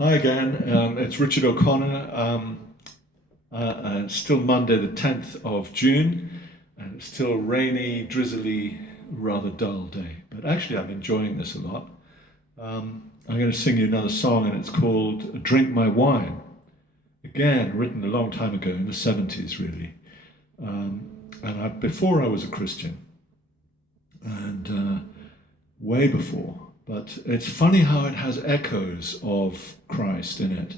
Hi again, it's Richard O'Connor. It's still Monday, the 10th of June, and it's still a rainy, drizzly, rather dull day. But actually, I'm enjoying this a lot. I'm going to sing you another song, and it's called Drink My Wine. Again, written a long time ago, in the 70s, really. Before I was a Christian, and way before. But it's funny how it has echoes of Christ in it,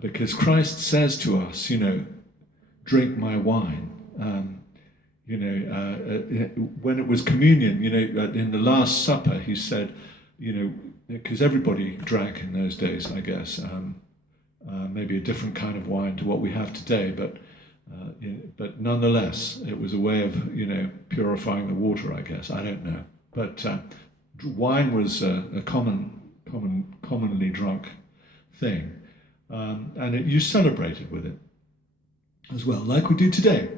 because Christ says to us, drink my wine. When it was communion, in the Last Supper, he said, because everybody drank in those days, I guess, maybe a different kind of wine to what we have today, but nonetheless, it was a way of, purifying the water, I guess. I don't know. But wine was a commonly drunk thing, and you celebrated with it as well, like we do today.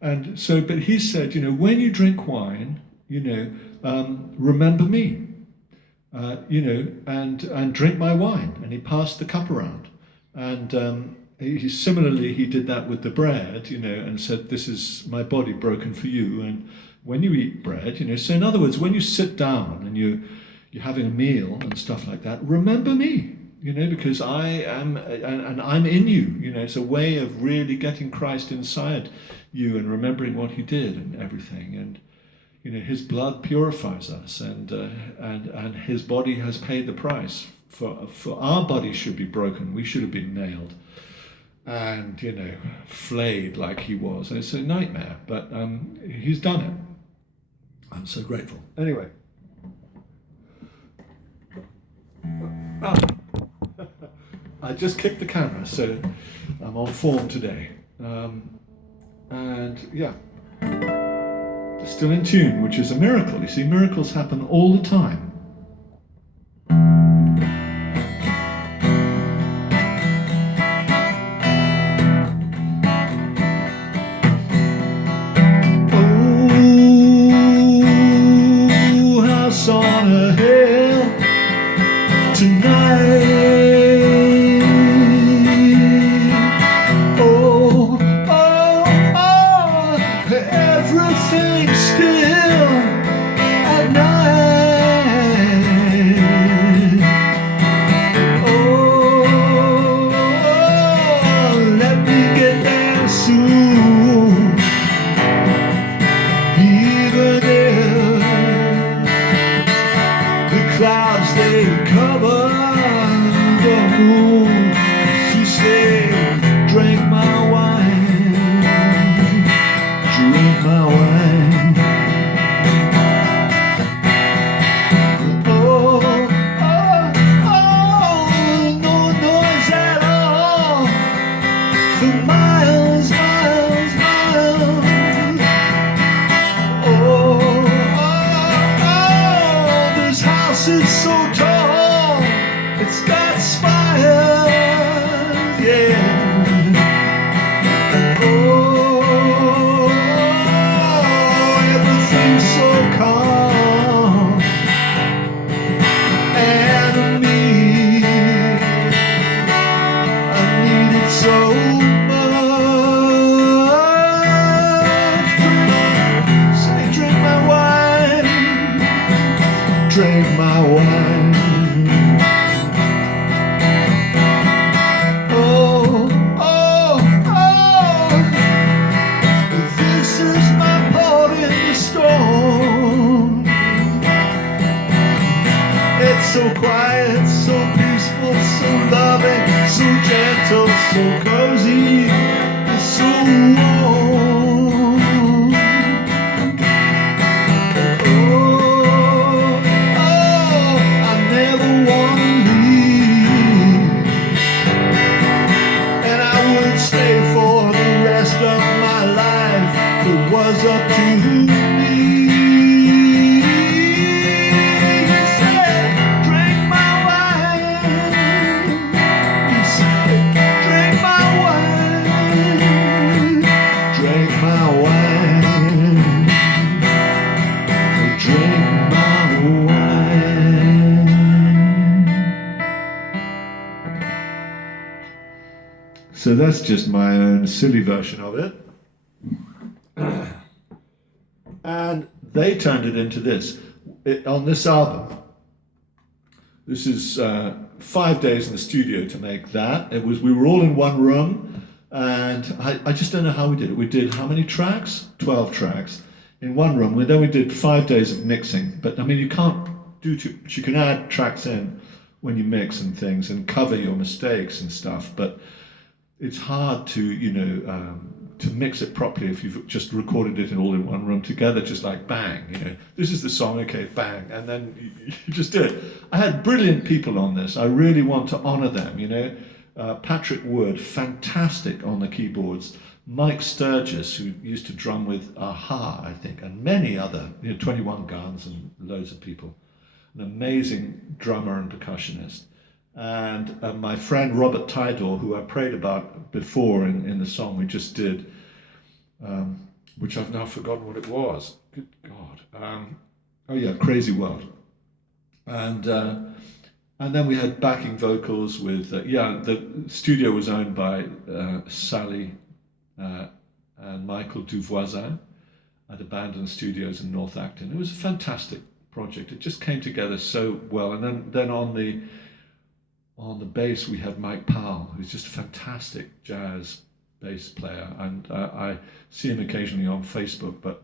And so, but he said, when you drink wine, remember me, and drink my wine. And he passed the cup around, and similarly he did that with the bread, and said, "This is my body broken for you." And when you eat bread, so in other words, when you sit down and you're having a meal and stuff like that, remember me, because I am, and I'm in you. It's a way of really getting Christ inside you and remembering what he did and everything. And his blood purifies us, and his body has paid the price for our body should be broken. We should have been nailed and flayed like he was. And it's a nightmare, but he's done it. I'm so grateful. Anyway. I just kicked the camera, so I'm on form today. And yeah, still in tune, which is a miracle. You see, miracles happen all the time. On a hill tonight. Oh, oh, oh, everything's still at night. Oh, let me get there soon. Even if clouds they cover the moon, she said, drink my wine, drink my wine. Oh, oh, oh, no noise at all, for miles, miles, miles. Oh, it's so tall, it's got spires, yeah. Oh, everything's so calm, and me, I need it so much. Say, drink my wine, drink my wine. Oh, oh, oh, this is my part in the storm. It's so quiet, so peaceful, so loving, so gentle, so cozy, so warm. Was up to me. You said, drink my wine. You said, drink my wine. So that's just my own silly version of it. And they turned it into this. On this album, this is 5 days in the studio to make that. We were all in one room, and I just don't know how we did it. We did how many tracks? 12 tracks in one room. Then we did 5 days of mixing. But I mean, you can't do you can add tracks in when you mix and things and cover your mistakes and stuff, but it's hard to, to mix it properly if you've just recorded it all in one room together, just like bang, this is the song, okay, bang, and then you just do it. I had brilliant people on this. I really want to honor them, Patrick Wood, fantastic on the keyboards. Mike Sturgis, who used to drum with Aha, I think, and many other, 21 Guns and loads of people. An amazing drummer and percussionist. And my friend Robert Tydor, who I prayed about before in the song we just did, which I've now forgotten what it was. Good God. Crazy World. And then we had backing vocals with, the studio was owned by Sally and Michael Duvoisin at Abandoned Studios in North Acton. It was a fantastic project. It just came together so well. And then on the bass we had Mike Powell, who's just a fantastic jazz bass player, and I see him occasionally on Facebook, but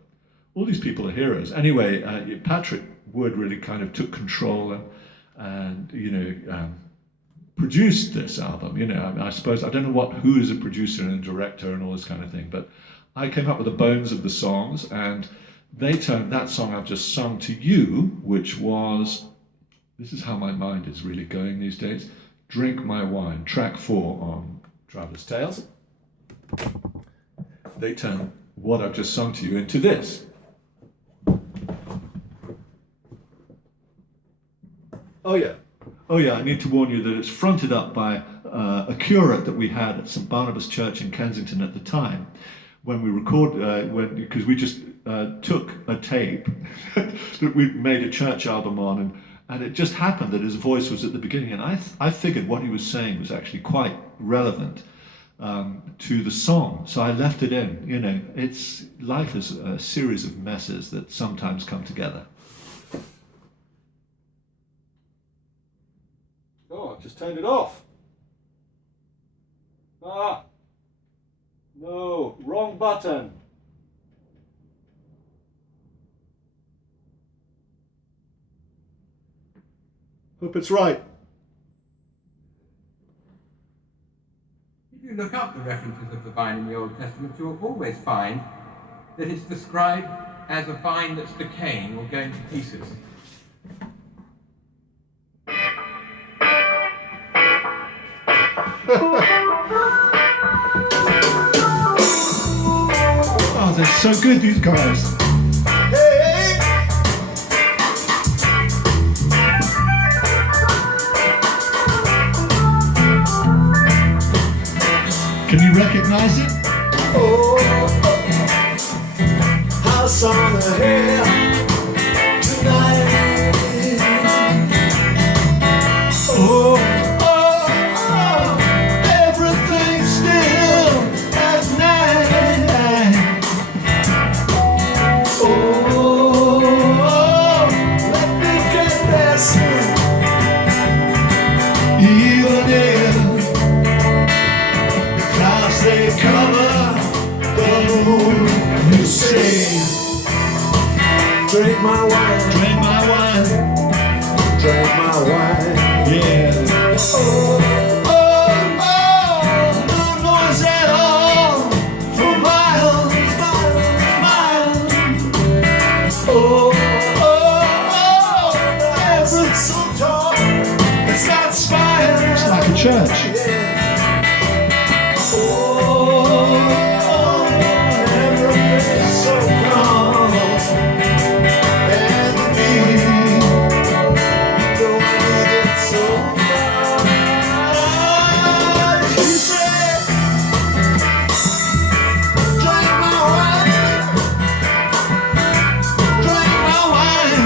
all these people are heroes. Anyway, Patrick Wood really kind of took control and produced this album. I suppose, I don't know who is a producer and a director and all this kind of thing, but I came up with the bones of the songs, and they turned that song I've just sung to you, which was, this is how my mind is really going these days, Drink My Wine, track 4 on Traveller's Tales. They turned what I've just sung to you into this. Oh yeah, I need to warn you that it's fronted up by a curate that we had at St Barnabas Church in Kensington at the time, when we because we just took a tape that we'd made a church album on, and it just happened that his voice was at the beginning, and I figured what he was saying was actually quite relevant to the song, so I left it in. Life is a series of messes that sometimes come together. Oh, I've just turned it off. No, wrong button. Hope it's right. If you look up the references of the vine in the Old Testament, you'll always find that it's described as a vine that's decaying or going to pieces. Oh, they're so good, these guys. Can you recognize it? House on the hill tonight. Everything's still at night. Let me get there soon. Even if clouds they cover the moon, you say, drink my wine, Drink my wine. drink my wine. Yeah. No noise at all for miles, miles, miles. Every so it's got spires. It's like a church. Everything's so calm, and me, don't need it so much. You say, drink my wine, drink my wine.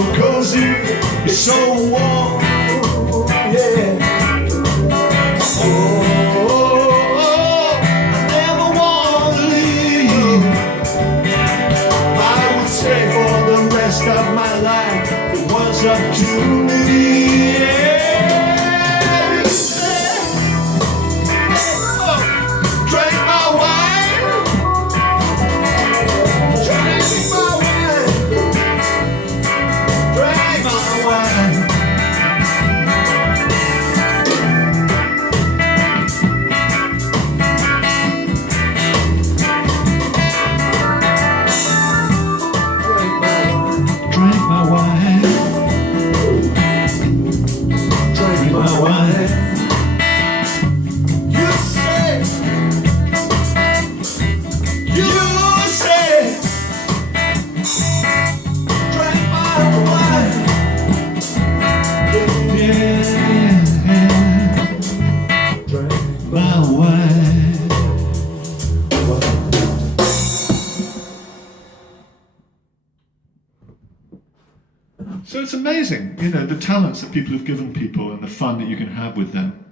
so cozy, it's so warm, yeah. Oh, I never want to leave. I would stay for the rest of my life. It was up to me. Yeah. Drink my wine. Drink my wine. Drink my wine. Drink my wine. Drink my wine. You say, drink my wine. Yeah. Drink my wine. So it's amazing, the talents that people have given people and the fun that you can have with them.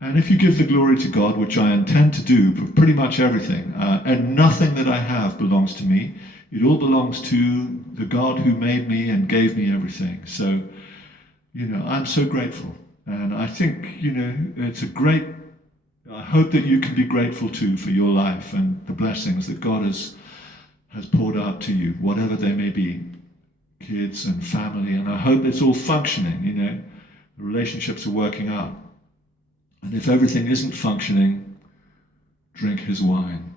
And if you give the glory to God, which I intend to do for pretty much everything, and nothing that I have belongs to me, it all belongs to the God who made me and gave me everything. So, I'm so grateful. And I think, it's I hope that you can be grateful too for your life and the blessings that God has poured out to you, whatever they may be. Kids and family, and I hope it's all functioning, the relationships are working out. And if everything isn't functioning, drink his wine.